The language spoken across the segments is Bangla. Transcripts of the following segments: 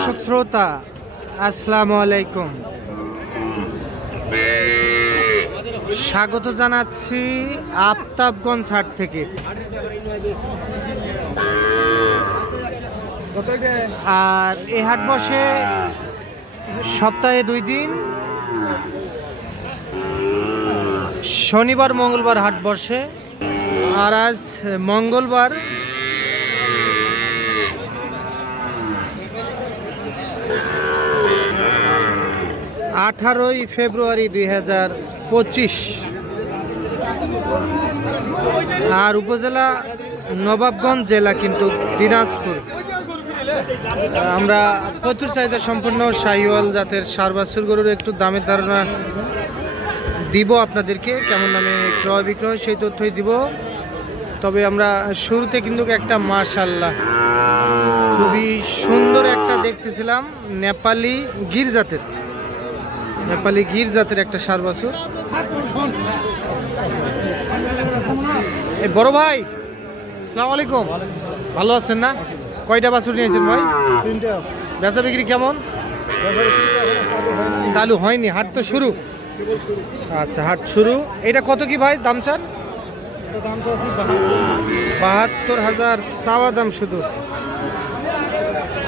দর্শক শ্রোতা আসসালামু আলাইকুম, স্বাগত জানাচ্ছি আফতাবগঞ্জ হাট থেকে। আর এই হাট বসে সপ্তাহে 2 দিন, শনিবার মঙ্গলবার হাট বসে। আর আজ মঙ্গলবার, ফেব্রুয়ারি 2025। আর উপজেলা নবাবগঞ্জ, জেলা কিন্তু দিনাজপুর। আমরা প্রচুর চাহিদা সম্পন্ন শাহিওয়াল জাতের ষাঁড় বাছুর গরুর একটু দামের ধারণা দিব আপনাদেরকে, কেমন দামে ক্রয় বিক্রয় সেই তথ্যই দিব। তবে আমরা শুরুতে কিন্তু একটা মাশাআল্লাহ খুবই সুন্দর একটা দেখতেছিলাম নেপালি গির জাতের একটা ষাঁড় বাছুর। বড় ভাই আসসালামু আলাইকুম, ভালো আছেন না? কয়টা বাছুর নিয়েছেন ভাই? 3টে আছে। বেচা বিক্রি কেমন? চালু হয়নি, হাট তো শুরু। আচ্ছা, হাট শুরু। এটা কত কি ভাই দাম চান? 72,000 চাওয়া দাম শুধু।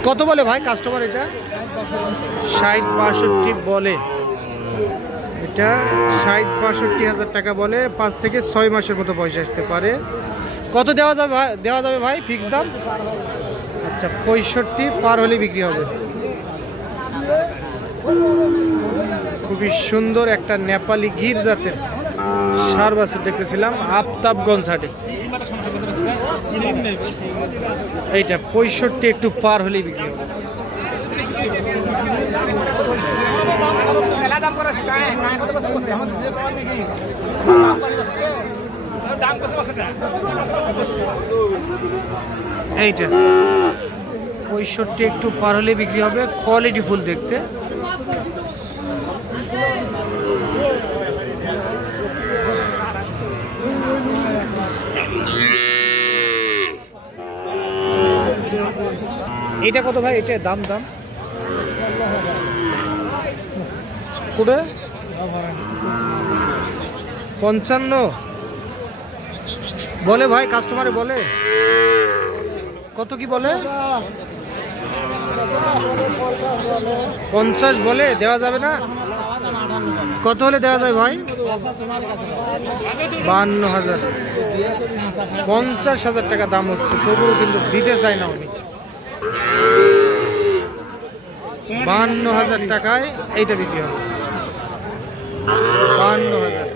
কত বলে ভাই কাস্টমার? এটা 60-62 বলে। এটা 60-62,000 টাকা বলে। 5 থেকে 6 মাসের মতো পয়সা আসতে পারে। কত দেওয়া যাবে ভাই ফিক্স দাম? আচ্ছা, 65 পার হলে বিক্রি হবে। খুবই সুন্দর একটা নেপালি গির জাতের ষাঁড় বাছুর দেখতেছিলাম আফতাবগঞ্জ হাটে। এইটা 65 একটু পার হলেই বিক্রি হবে। এইটা 65 একটু পার হলে বিক্রি হবে। কোয়ালিটি ফুল দেখতে। এটা কত ভাই? এটা দাম 55 বলে ভাই, কাস্টমারে বলে। কত কি বলে? 50 বলে। দেওয়া যাবে না? কত হলে দেওয়া যায় ভাই? 52,000। 50,000 টাকা দাম হচ্ছে, তবুও কিন্তু দিতে চায় না উনি। 52,000 টাকায় এইটা বিক্রি হবে। 52,000।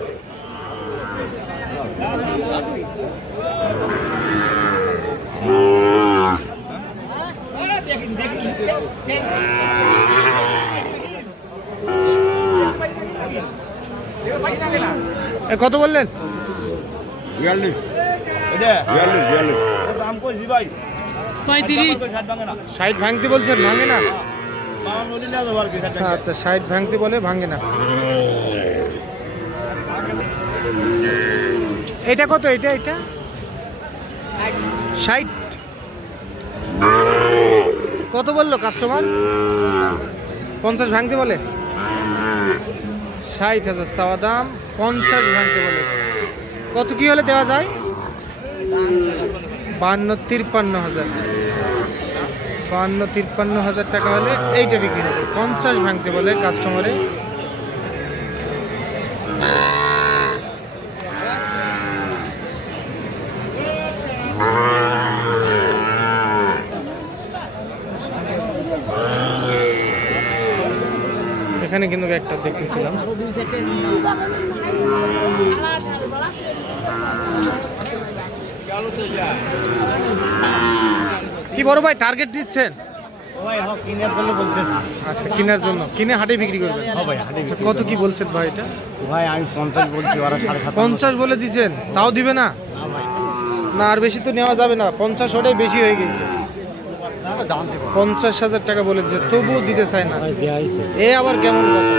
কত বললেন? 42। 60 ভাঙতে বলছেন, ভাঙে না? আচ্ছা, 60 ভাঙতে বলে, ভাঙে না। এটা কত? এটা 60 কত বললো কাস্টমার? 50 ভাঙতে বলে। 60,000 চাওয়া দাম, 50 ভাঙতে বলে। কত কি হলে দেওয়া যায়? 52-53,000। 52-53,000 টাকা হলে এইটা বিক্রি হবে। 50 ভাঙতে বলে কাস্টমারে। এখানে কিন্তু একটা দেখতেছিলাম। কি বড় ভাই টার্গেট দিচ্ছেন? আচ্ছা, কেনার জন্য। কিনে হাটে বিক্রি করবেন? কত কি বলছেন ভাই এটা? ভাই আমি 50 বলছি, ওরা 7.5। 50 বলে দিচ্ছেন, তাও দিবে না? না, আর বেশি তো নেওয়া যাবে না। 50 ওটাই বেশি হয়ে গেছে। 50,000 টাকা বলেছে, তবুও দিতে চায় না। এ আবার কেমন কথা?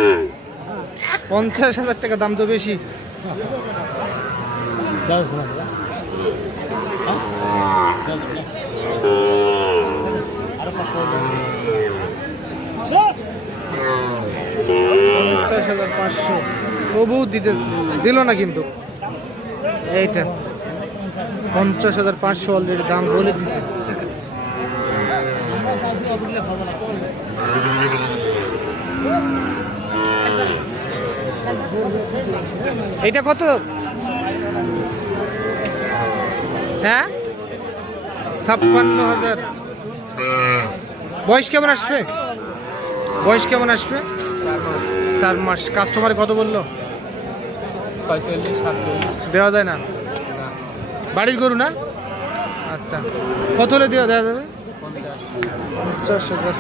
50,000 টাকা দাম তো বেশি। 50,500 তবু দিল না কিন্তু। এইটা 50,500 অলরেডি দাম বলে দিছে। এইটা কত? হ্যাঁ 56,000। বয়স কেমন আসবে? বয়স কেমন আসবে? 4 মাস। কাস্টমার কত বললো? দেওয়া যায় না? বাড়ির গরু না? আচ্ছা, কত হলে দেওয়া যাবে? 50,000।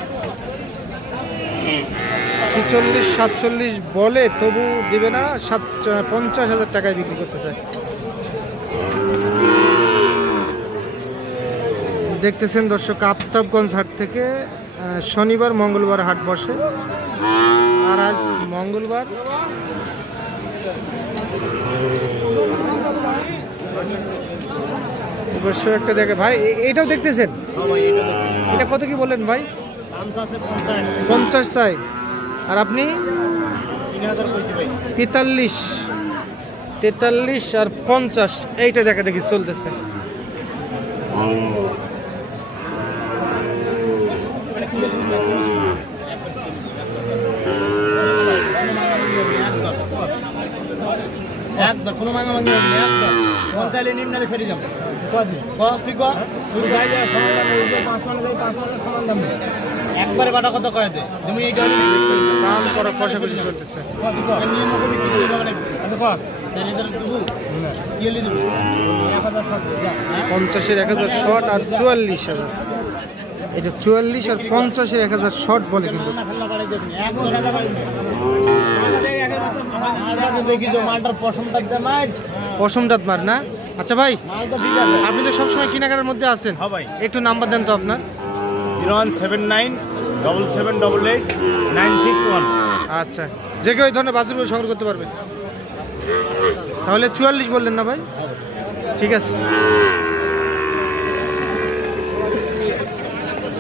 46-47 বলে, তবু দিবে না। 50,000 টাকায় বিক্রি করতে চায়। দেখতেছেন দর্শক, আফতাবগঞ্জ হাট থেকে শনিবার মঙ্গলবার হাট বসে, আর আজ মঙ্গলবার। অবশ্য একটা দেখে ভাই, এটাও দেখতেছেন? এটা কত কি বললেন ভাই? 50 চাই। আর আপনি? 43 আর 50। এইটা দেখা দেখি চলতেছে। একবারে কাটা কত করে দে তুমি এইটা দাম করা কষাকষি চলতেছে। 50-এর 1000 শর্ট আর 44,000। এটা 44 আর 50-এর 1000 শর্ট বলে কিন্তু। পশমটাত মার না? আচ্ছা ভাই, আপনি তো সবসময় কেনাকাটার মধ্যে আছেন, একটু নাম্বার দেন তো আপনার। 0179778896 আচ্ছা, যে কেউ এই ধরনের বাছুর গরু সংগ্রহ করতে পারবে। তাহলে 44 বললেন না ভাই? ঠিক আছে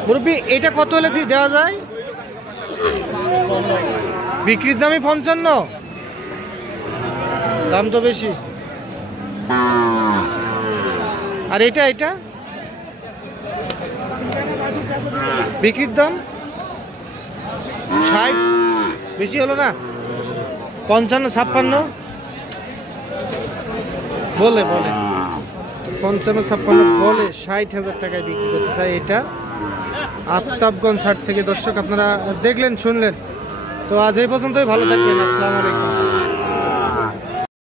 মুরব্বি, এটা কত হলে দেওয়া যায়? বিক্রির দামই 55, দাম তো বেশি। আর এটা বিক্রির দাম 60, বেশি হলো না? 55-56 বলে 55-56 বলে 60,000 টাকায় বিক্রি করতে চাই। এটা আফতাবগঞ্জ হাট থেকে। দর্শক আপনারা দেখলেন, শুনলেন। তো আজ এই পর্যন্তই, ভালো থাকবেন। আসসালামু আলাইকুম।